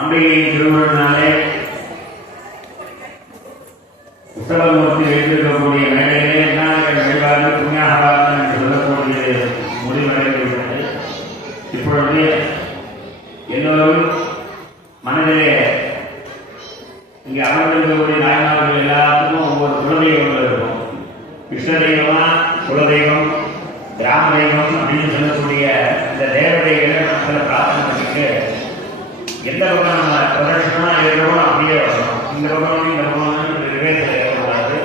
அம்பிகையின் திருமணத்தினாலே உத்தரமூர்த்தி வைத்திருக்கக்கூடிய மேடையிலே விநாயகர் வழிபாடு புண்ணியாகாரம் என்று சொல்லக்கூடிய முடிவடைந்துள்ளது. இப்பொழுது எல்லோரும் மனதிலே இங்கே அமர்ந்திருக்கக்கூடிய நாயனார்கள் எல்லாத்துக்கும் ஒவ்வொரு குலதெய்வங்கள் இருக்கும். இஷ்ட தெய்வமா, குலதெய்வம், கிராம தெய்வம் அப்படின்னு சொல்லக்கூடிய இந்த தேவதைகளை நம்ம பிரார்த்தனை பண்ணிட்டு எந்த பக்கம் நம்ம பிரதர்ஷனமா இருக்கிறோம் அப்படியே வரணும். இந்த பக்கம் இந்த பக்கம் விவேகத்தில் ஏற்படாது.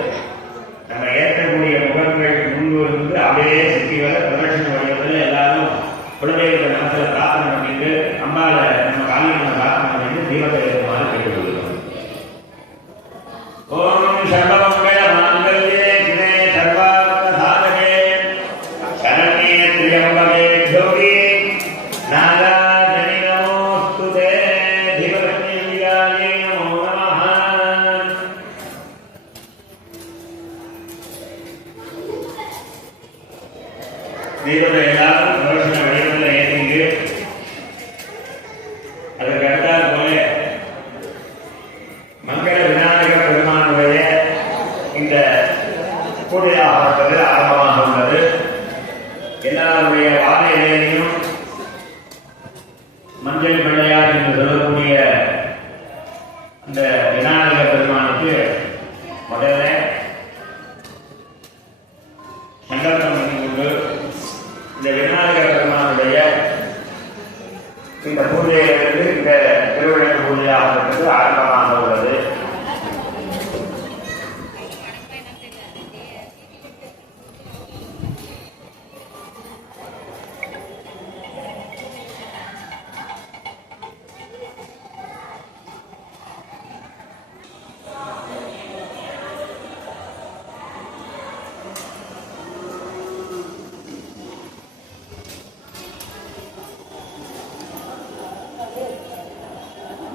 நம்ம ஏற்கக்கூடிய முகங்கள் முன்பு இருந்து அப்படியே சுற்றி வர பிரதர்ஷன வடிவத்தில் எல்லாரும் குலதெய்வத்தை மனசில் பிரார்த்தனை பண்ணிட்டு அம்பால நம்ம காலையில் பிரார்த்தனை பண்ணிட்டு தீபத்தை ஏற்றுமாறு கேட்டுக்கொள்கிறோம். ஓம் சர்வமங்கள மாங்கல்யே சிவே சர்வார்த்த சாதகே சரண்யே த்ரியம்பகே கௌரி நாராயணி நமோஸ்துதே தீபகன்யாயே நமோ நமः. தீபத்தை எல்லாரும் பிரதர்ஷன வடிவத்தில் ஏற்றிங்க. அதற்கு அடுத்தாற் போல மங்கள விநாயகர் பெருமானுடைய இந்த பூஜையாகப்பட்டது ஆரம்பமாக உள்ளது. எல்லாருடைய வாழையிலேயும் மஞ்சள் பிள்ளையார் என்று சொல்லக்கூடிய அந்த விநாயகர் பெருமானுக்கு முதல்ல சங்கல்பம் பண்ணிக்கொண்டு இந்த விநாயகர் பெருமானுடைய இந்த பூஜையிலிருந்து இந்த திருவிழா பூஜையாகப்பட்டது ஆரம்பமாக உள்ளது.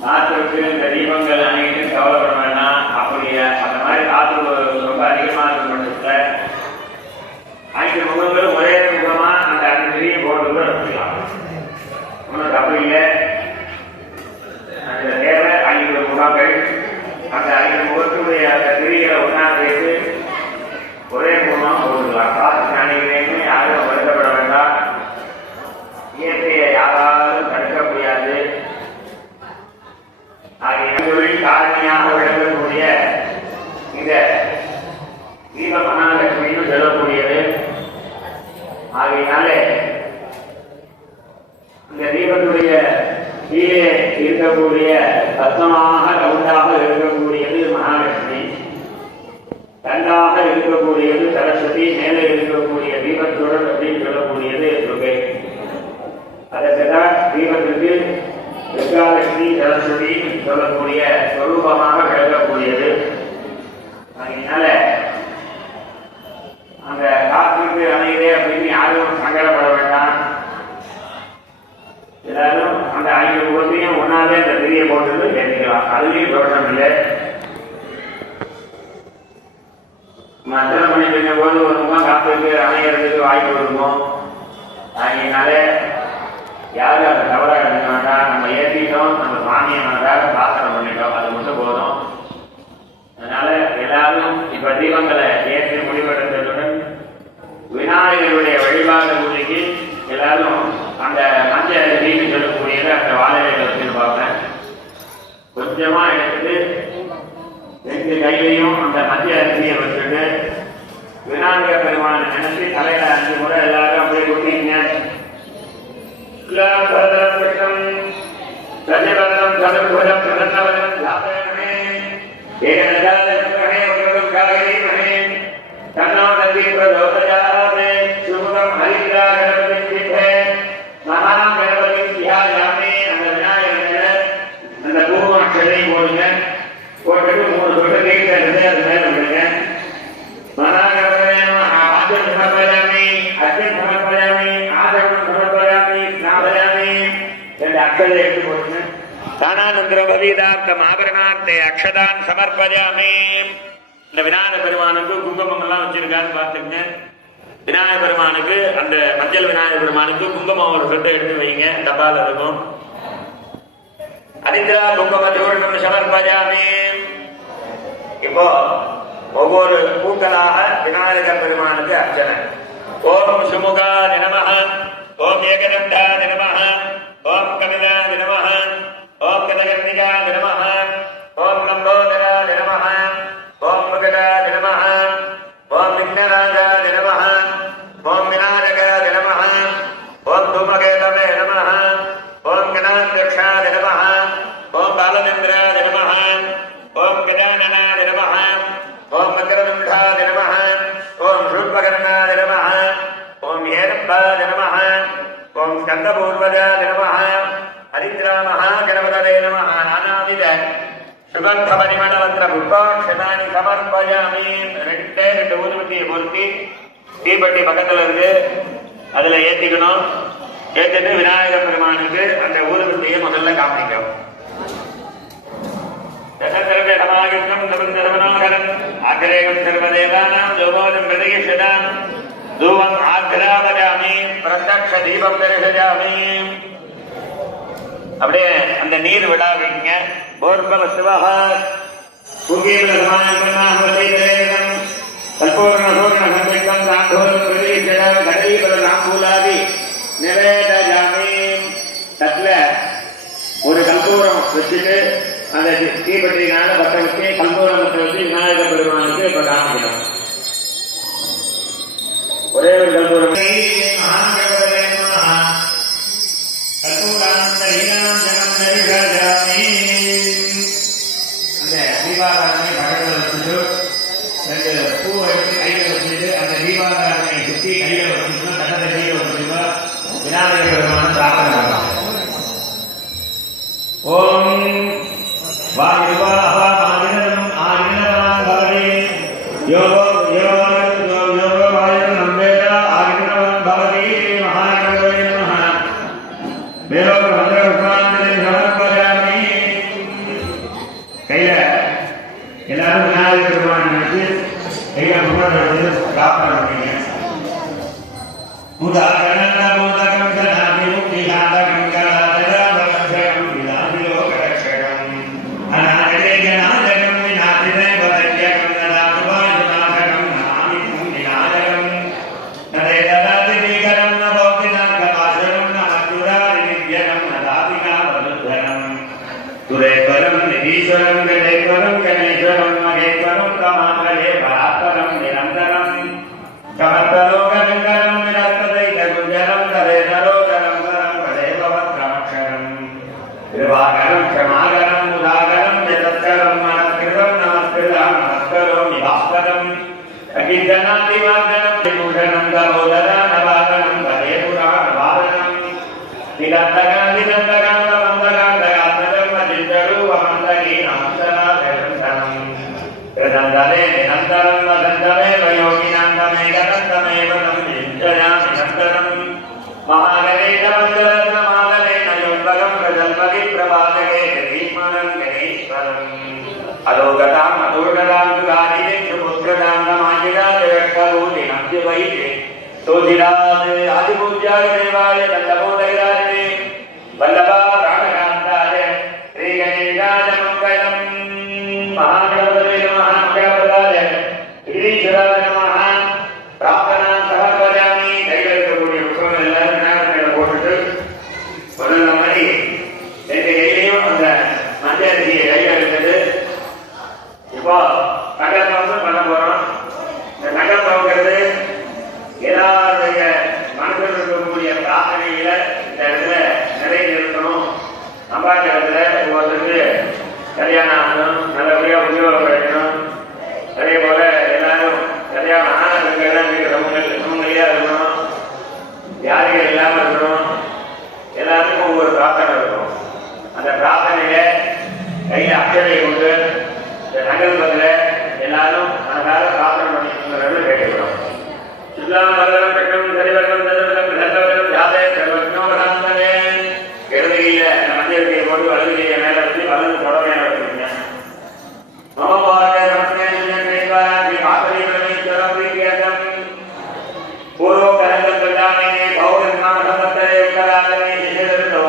காற்றுக்கு இந்த தீபங்கள் அனைத்து கவலைப்பட வேண்டாம். அப்படியே அந்த மாதிரி காற்று ரொம்ப அதிகமாக இருக்கும் பட்சத்தில் 5 முகங்களும் ஒரே முகமா அந்த 5 திரியை போட்டு கூட வச்சுக்கலாம். ஒன்றும் தப்பு இல்லை. அந்த தேவை 5 முகங்கள் அந்த 5 முகத்துடைய அந்த திரிகளை ஒன்றா சேர்த்து ஒரே முகமாக போட்டுக்கலாம். காற்று அனைவரையுமே யாரும் வருத்தப்பட வேண்டாம். இயற்கையை யாராலும் தடுக்க முடியாது. காரணியாக விளங்கக்கூடிய இந்த தீப மகாலட்சுமின்னு சொல்லக்கூடியது. ஆகையினாலே இந்த தீபத்துடைய கீழே இருக்கக்கூடிய பத்மமாக ரவுண்டாக இருக்கக்கூடியது மகாலட்சுமி, தண்டாக இருக்கக்கூடியது சரஸ்வதி, மேலே இருக்கக்கூடிய தீபத்துடன் அப்படின்னு சொல்லக்கூடியது யாரும் சங்கடப்பட வேண்டாம். எல்லாரும் அந்த 5 முகத்தையும் ஒன்னாவே அந்த திரியை போட்டு ஏற்றிக்கலாம். அதுலேயும் தோஷம் இல்லை. மத்திர மணி பின்ன போது ஒரு முகம் காப்புக்கு அணைகிறதுக்கு வாய்ப்பு இருக்கும். அதனால யாரும் அதை தவறாக எடுக்க வேண்டாம். நம்ம ஏற்றிட்டோம், நம்ம சாமியை பிரார்த்தனை பண்ணிட்டோம், அது மட்டும் போதும். அதனால எல்லாரும் இப்ப தீபங்களை ஏற்றி முடிவெடுத்ததுடன் விநாயகருடைய வழிபாடு பூஜைக்கு எல்லாரும் அந்த மஞ்சள் தீபி சொல்லக்கூடியது அந்த வாழையில வச்சுன்னு பார்ப்பேன். கொஞ்சமா எடுத்து 2 கையிலையும் அந்த மஞ்சள் அரிசியை வச்சுட்டு விநாயகர் பெருமானை நினைச்சு தலையில 5 முறை எல்லாரும் அப்படியே குட்டிங்க. சஜபலம் சதுர்புஜம் பிரதன்னவனம் தாபயமே ஏகநஜாதே காகரீமஹே தன்னோ நந்தி பிரதோதயாமே சுமுகம் ஹரித்ராகணபதிஹே மகாகணபதி தியாயாமே. அந்த விநாயகர் அந்த பூமாட்சதை போடுங்க. போட்டுட்டு 3 சொட்டு கேட்டு அது மேல விடுங்க. மகாகணபதி ஆஜம் சமர்ப்பயாமி அர்ஜுன் சமர்ப்பயாமி ஆதவம் சமர்ப்பயாமி ஸ்நாபயாமி. 2 அக்ஷதை எடுத்து போடுங்க. தானானந்திரபவீதார்த்தம் ஆபரணார்த்தே அக்ஷதான் சமர்ப்பயாமி. இந்த விநாயகர் பெருமானுக்கு குங்குமம் எல்லாம் வச்சிருக்கான்னு பார்த்துங்க. விநாயகர் பெருமானுக்கு அந்த மஞ்சள் விநாயகர் பெருமானுக்கு குங்குமம் ஒரு சொட்டை எடுத்து வைங்க, டப்பால இருக்கும். அனிந்திரா குங்கும சமர்ப்பயாமி. இப்போ ஒவ்வொரு பூக்களாக விநாயகர் பெருமானுக்கு அர்ச்சனை. ஓம் சுமுகா நமஹ, ஓம் ஏகதண்டா நமஹ, ஓம் கபிலா நமஹ, ஓம் கதகர்ணிகா நமஹ, ஓம் லம்போதரா நமஹ, ஓம் முகடா நமஹ, ஓம் விக்னராஜா நமஹ, ஓம் விநாயகா நமஹ, ஓம் தூமகேதவே நமஹ, ஓம் கணாந்தக்ஷா நமஹ, ஓம் பாலச்சந்திரா நமஹ, ஓம் கஜானனா நமஹ, ஓம் மகரதுண்டா நமஹ, ஓம் சூர்பகர்ணா நமஹ, ஓம் ஏரம்பா நமஹ, ஓம் ஸ்கந்தபூர்வஜா நமஹ, ஹரித்ரா மகாகணபதவே நமஹ. நானாவித சுகந்த பரிமளவந்திர புஷ்பாட்சதானி சமர்ப்பயாமி. 2 ஊதுபத்தியை பொருத்தி தீப்பெட்டி பக்கத்துல இருக்கு, அதுல ஏத்திக்கணும். ஏற்றிட்டு விநாயகர் பெருமானுக்கு அந்த ஊதுபத்தியை முதல்ல காமிக்கும். தசசர்வமாயுக்தம் நவந்தரவனாகரம் ஆக்ரேகம் சர்வதேவானாம் ஜோமோதம் பிரதிஷ்டாம் தூவம் ஆக்ராவஜாமி பிரத்யக்ஷ தீபம் தரிசஜாமி. அப்படியே அந்த நீர் விழாவிங்க. போர்பல சிவஹ சுகீர்ணமானவதைதேகம் கல்பூர்ண சூர்ண சம்பிக்கம் சாந்தோரம் பிரதிஷ்டம் கணீபல நாம்பூலாதி நிவேதயாமி. தட்ல ஒரு கல்பூரம் வச்சுட்டு அந்த தீப்பெட்டினால பற்ற வச்சு கல்பூரத்தை வச்சு விநாயகர் பெருமானுக்கு இப்ப காமிக்கணும். ஒரே ஒரு கல்பூரம் அந்த தீபாராதனை பக்கத்தில் வச்சுட்டு 2 பூ எடுத்து கையில் வச்சுட்டு அந்த தீபாராதனை சுற்றி கையில் வச்சுக்கணும். தட்டத்தை கையில் வச்சுக்கோ விநாயகர் பெருமான பிரார்த்தனை. ஓம் வாயுவாஹாமாதினம் ஆதினவான் பவதி யோகோ யோகோ வாயும் நம்பேத ஆதினவான் பவதி மகாகணபதி நமஹ. மேலோ மந்திரபுஷ்பாஞ்சலி சமர்ப்பயாமி. கையில எல்லாரும் விநாயகர் பெருமான் நினைச்சு கையில புகழ் பிரார்த்தனை பண்ணீங்க. முதகணம் ஜனாமி முக்தி காந்தகம் கலாதரம் விலாசி லோகரக்ஷகம் அநாகதேகநாதகம் விநாசிதே பதத்யகம் நதாசுபாசுநாதகம் நமாமி விநாயகம் நதேதராதி தீகரம் நபோக்தினம் கபாசனம் நமத்துராதி வித்யகம் நதாதிகா வலுத்தரம் துரேபரம் நிதீஸ்வரம் கணேஸ்வரம் கணேஸ்வரம் மகேஸ்வரம் கமாங்கலே பராத்பரம் நிரந்தரம் கமத்தலோகங்கரம் நிரத்ததைகுஞ்சரம் கரேதரோகரம் கரம் கதேபவத்ரமக்ஷரம் கிருபாகரம் க்ஷமாகரம் உதாகரம் ஜதத்கரம் நமஸ்கிருதம் நமஸ்கிருதம் நமஸ்கரோமி பாஸ்கரம் அகிஞ்சனாதிவாதனம் விபூஷணம் கரோதரா நவாகனம் கதே புராணவாதனம் நிதந்தகம் நிதந்தகம் நமந்தகம் தகாத்மஜம் அஜிந்தரூபமந்தகீ நமஸ்க அதோகதாம் அதோகதாம் துகாரிலே சுபுத்திரதாம் நமாஜிராதேவூதி நம்தி வைதே சோதிராது ஆதிபூஜ்யாய தேவாய தந்தபோதைராஜே வல்லபா பிராணகாந்தாய ஸ்ரீ கணேசாய மங்களம் மகாகணபதே நமः மகாபதாய கிரீஸ்வராய நமः பிரார்த்தனா சமர்ப்பயாமி. கையில் இருக்கக்கூடிய புத்தகம் எல்லாரும் நேரத்தில் போட்டுட்டு முதல்ல மாதிரி ரெண்டு கையிலையும் அந்த மஞ்சள் கையில் இருக்குது. இப்போ நகர்பவம் பண்ண போறோம். இந்த நகர்பவங்கிறது எல்லாருடைய மனதில் இருக்கக்கூடிய பிரார்த்தனையில இந்த இடத்துல நிறைவேற்றணும். அம்பாட்ட இடத்துல ஒவ்வொருத்தருக்கு கல்யாணம் ஆகணும், நல்லபடியா உத்தியோகம் கிடைக்கணும். அதே போல எல்லாரும் கல்யாணம் ஆனதுக்கெல்லாம் சமநிலையா இருக்கணும், வியாதிகள் இல்லாம இருக்கணும். எல்லாருக்கும் ஒவ்வொரு பிரார்த்தனை இருக்கும். அந்த பிரார்த்தனையில கையில அக்கறை கொண்டு இந்த நகர்பதில எல்லாரும் மனதார பிரார்த்தனை பண்ணிக்கணுங்கிறது கேட்டுக்கிறோம். சுல்லாம் வல்லரம் பெண்ணும் சரிவர்களும் நல்லவர்களும் யாதே சர்வஜோகராந்தனே. எழுதுகையில மஞ்சள் கையை போட்டு வலதுகையை மேல வச்சு வலது தொடர்பை நடத்துறீங்க. மமபாரத ரமணேந்திரன் கைவாரி ஆசிரியர் பூர்வ கரங்கள் பிரஜானே பௌர்ணமான சமத்தரே உத்தராதனே சிசிரத்தோ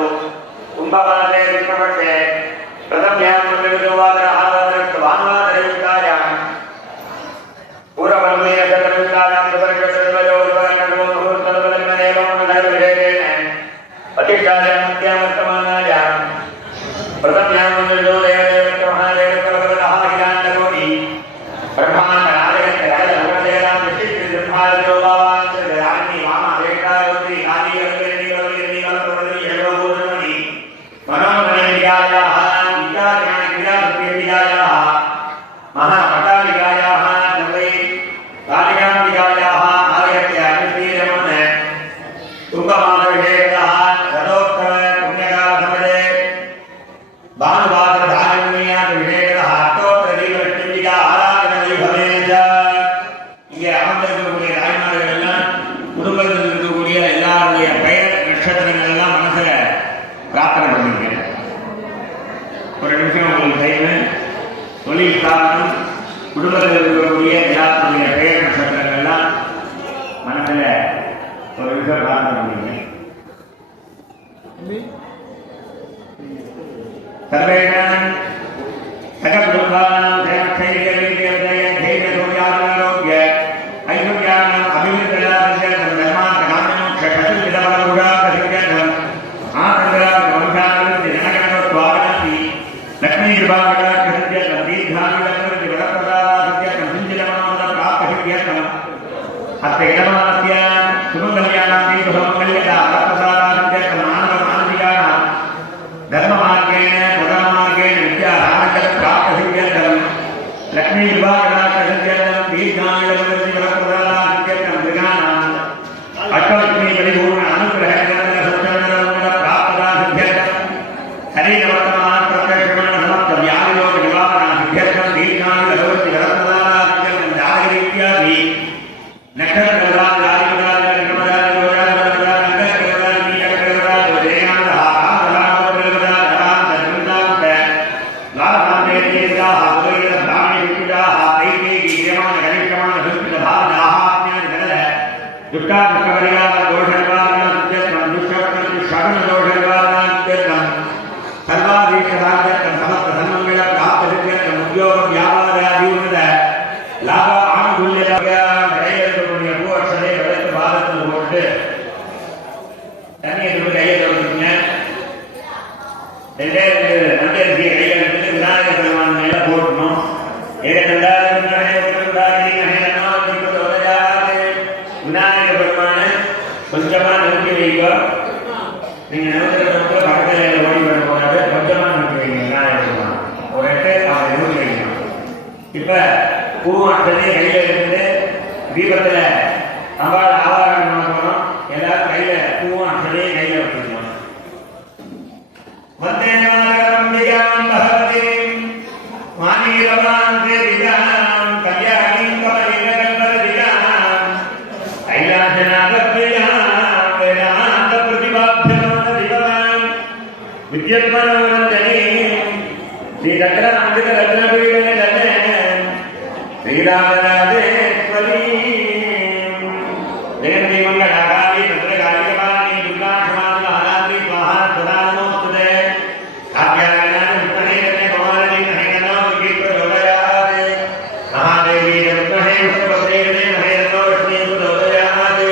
கும்பபாதே விக்ரமட்டே பிரதம்யாம் மந்திரவாதர ஆவாதர வான்வாதரவிகாயாம் பூரவல்மே கதரவிகாயாம் பிரபர்கதரவயோ உருவகனோ முகூர்த்தவலமனேவம் நரவிதேன அதிகாரம் முக்கியமர்த்தமானாயாம் பிரதம்யாம் மந்திரோ தேவதேவ மகாதேவ பிரபலஹாகிலாந்தகோடி பிரம்மாண்ட நாயகத்தை அகலமதேராம் விசிஷ்ட பிரம்மாதோ பாவான் ராணி மாமா வேட்டாயோதி ராணி அருகேணி வலகேணி வலபவதி யகோபூர்ணமணி மனோமணி வியாயாஹ வித்யாஞான கிரியாபத்ய வியாயாஹ மகாபட்டாலிகாயாஹ நவை காளிகாம்பிகாயாஹ ஆலயத்ய அனுஷ்டீரமன துங்கமாதவிஷேகதா ரதோத்சவ புண்ணியகால சமதே பானுபாத தாரண்யாத விஷேகதா அஷ்டோத்தர தீபலட்சுமிகா ஆராதன வைபவேஜ. இங்கே அமர்ந்திருக்கக்கூடிய தாய்மார்கள் எல்லாம் குடும்பத்தில் இருக்கக்கூடிய எல்லாருடைய பெயர் நட்சத்திரங்கள் எல்லாம் மனசுல பிரார்த்தனை பண்ணிருக்கேன். ஒரு நிமிஷம் உங்களுக்கு செய்வேன். தொழில் காரணம் குடும்பத்தில் இருக்கக்கூடிய எல்லாருடைய பெயர் நட்சத்திரங்கள் எல்லாம் மனசுல ஒரு நிமிஷம் பிரார்த்தனை பண்ணிருக்கேன். சர்வேணாம் சககுடும்பானாம் தைரிய ஐஸ்வர்யானாம் அபிவிருத்தம் தர்மாந்த காமனோக்ஷ கசுவிதபலமுகாகசிங்கனம் ஆனந்தராக வம்சானந்தி ஜனகணத்வாகனந்தி லக்ஷ்மீ விபாகடாக்கியம் தீர்காமிதம் விரதப்பிரதாராசியம் சிஞ்சிதமனோதம் பிராப்தசியம் அத்த இடமானஸ்ய சுமங்கல்யானாம் தீர்க்கமங்கல்யதா வரப்பிரதாராசியம் ஆனந்தமானசிகானாம் தர்மமார்கேண புதமார்கேண வித்யா ஆனந்த பிராப்தசியம் லக்ஷ்மீ விபாகடாக்கியம் தீர்காமிதம் விரதப்பிரதாராசியம் மிருகானாம் அஷ்டலக்ஷ்மி பரிபூர்ண அனுகிரக பிராப்ததாசியம் சரீரவர்த்தமான பிரத்யக்ஷமான சமஸ்த வியாதியோக நிவாரண சித்தியம் தீர்காமி பகவதி வரப்பிரதாராசியம் ஜாதகரீத்யாதி நட்சத்திரங்களால் ஜாதிகளால் நிர்மலால் யோகால் வரதால் அங்கக்களால் நீலக்களால் ஜெயநாதா ஆதராமோதரதால் ஜடாந்த நிருந்தாந்த லாரசாந்தே தீர்காஹ உபயிர பிராமணி விக்கிடாஹ ஐதேகி கிரியமான கணிஷமான சுக்கித பாவனாஹ ஆத்மியான ஜனத துஷ்டா துஷ்டபரிகார தோஷநிவாரண சித்தியம் துஷ்டவர்த்தன துஷ்டகண தோஷநிவாரண சித்தியம் சர்வாதீஷதாந்தம் சமஸ்த சன்மங்கள பிராப்தசித்தியம் உத்தியோக வியாபாராதியுன்னத லாப ஆனுகூல்யக்கூடிய கையெழுத்தக்கூடிய பூவட்சதை படைத்து பாதத்தில் போட்டு தண்ணி எடுத்து கையை தொடர்ந்துங்க. மஞ்சரிசி கையெழுத்து விநாயகர் பெருமான் மேல போட்டணும். விநாயகர் பெருமான கொஞ்சமா நோக்கி வைக்கோ. நீங்க நிறுவனத்துல பக்கத்துல ஓடி வர போறாரு, கொஞ்சமா நோக்கி வைங்க. விநாயகர் பெருமான் ஒரு இடத்தை அவரை நோக்கி வைக்கணும். இப்ப பூவாட்டதே கையில இருந்து தீபத்துல அவ்வாறு ஆவாரம் பண்ண போறோம். எல்லாரும் கையில பூவாட்டதே கையில வச்சுக்கணும். வந்தே மாதரம் தியாம் பகவதீம் மானீரவான் தேவியாம் கல்யாணீம் கமலீரகல்பதியாம் கைலாசநாதப்ரியாம் வேதாந்த பிரதிபாப்யமான திவமாம் வித்யத்மனோரஞ்சனீம் ஸ்ரீ ரத்ன அமிர்த ரத்னபீடே உதயந்தி மங்களாகாரி பத்ரகாரி கபாலி துர்கா க்ஷமாதுல அனாத்ரி ஸ்வாஹா சதா நமோஸ்துதே ஆக்யானானி உத்தமே ரத்னே குமாரணி மஹேனோ விகீர்த்த லோகயாத் மகாதேவி ரத்னே உத்தபதேவனே மஹேனோ விஷ்ணு லோகயாத்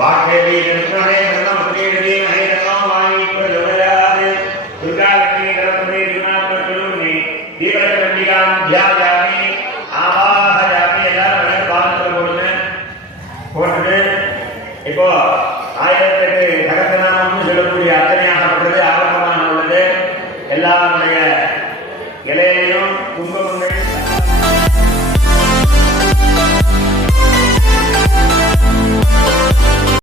வாக்தேவி ரத்னே ரத்னமத்ரீடே மஹேனோ வாணித்வ லோகயாத் துர்கா லக்ஷ்மி ரத்னே துர்நாத்வ தீபரச்சண்டிகாம் தியாயாமி ஆவாஹயாமி எல்லாரும் பாதத்தில் போட்டுட்டு இப்போ 1008 சகஸ்ரநாமம்